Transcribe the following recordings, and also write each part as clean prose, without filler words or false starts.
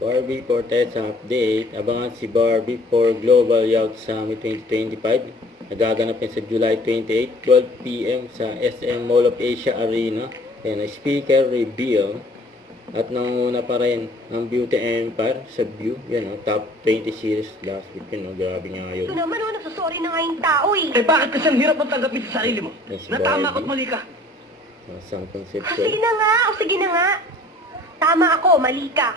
Barbie Fortesa update. Abangan si Barbie for Global Youth Summit 2025. Nagaganap yan sa July 28, 12 p.m. sa SM Mall of Asia Arena. Ayan, speaker reveal. At nanguna pa rin ang Beauty Empire sa View. Yan o, top 20 series last week. Yun o, grabe nga yun. Ito naman o, nagsasorry na nga yung tao eh. Eh bakit kasi ang hirap mong tanggapin sa sarili mo? Yes, Natama Barbie. ko't mali ka. Isang O sige conceptual. na nga, o sige na nga. Tama ako, mali ka.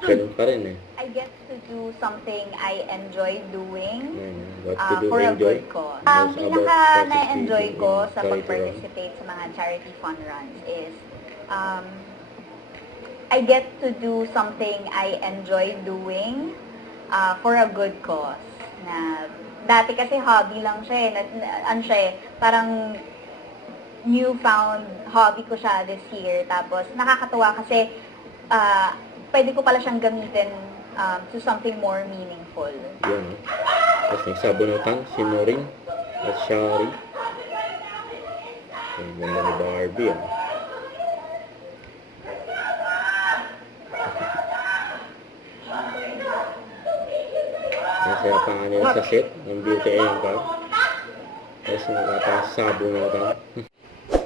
Ganun pa rin eh. I get to do something I enjoy doing Ayan, what to do, for a enjoy. good cause. Most about Pinaka na-enjoy participating ko in sa charity run. pag-participate sa mga charity fund runs is I get to do something I enjoy doing for a good cause. Na dati kasi hobby lang siya eh. Ano siya eh, parang newfound hobby ko siya this year. Tapos nakakatuwa kasi pwede ko pala siyang gamitin to something more meaningful. Yun o. Tapos nagsabunutan si Noreen at Shari. Ang ganda ni Barbie ah. Masaya pa nga nila sa set ng Beauty Empire. Tapos nagkakasabunutan.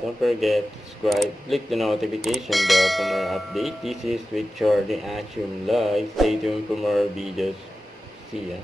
Don't forget to subscribe, click the notification bell for more update. This is with Charlie Action Live. Stay tuned for more videos. See ya.